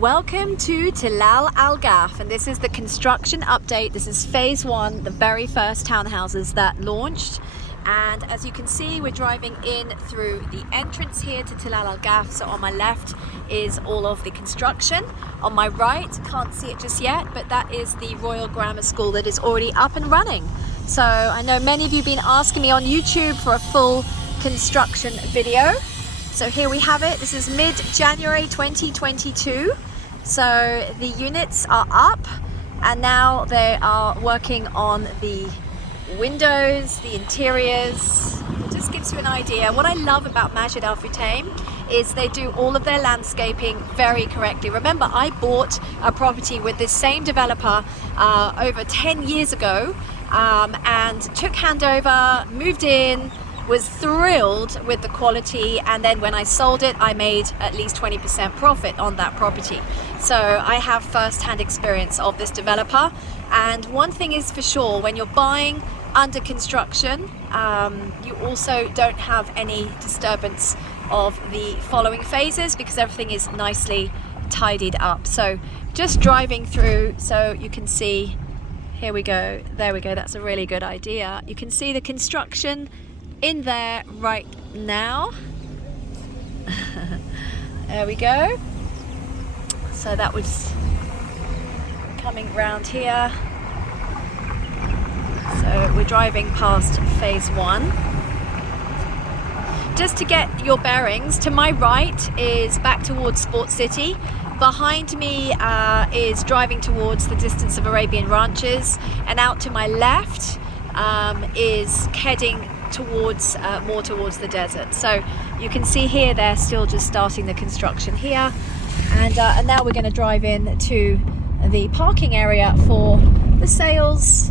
Welcome to Tilal Al Ghaf, and this is the construction update. This is phase one, the very first townhouses that launched. And as you can see, we're driving in through the entrance here to Tilal Al Ghaf. So on my left is all of the construction. On my right, can't see it just yet, but that is the Royal Grammar School that is already up and running. So I know many of you have been asking me on YouTube for a full construction video. So here we have it. This is mid-January 2022. So the units are up and now they are working on the windows, the interiors. It just gives you an idea. What I love about Majid Al Futtaim is they do all of their landscaping very correctly. Remember, I bought a property with this same developer over 10 years ago and took handover, moved in, was thrilled with the quality, and then when I sold it I made at least 20% profit on that property. So I have first-hand experience of this developer, and one thing is for sure, when you're buying under construction, you also don't have any disturbance of the following phases because everything is nicely tidied up. So just driving through so you can see, here we go, there we go, that's a really good idea. You can see the construction in there right now. There we go. So that was coming round here. So we're driving past phase one. Just to get your bearings, to my right is back towards Sports City. Behind me is driving towards the distance of Arabian Ranches, and out to my left is heading towards more towards the desert. So you can see here they're still just starting the construction here, and now we're going to drive in to the parking area for the sales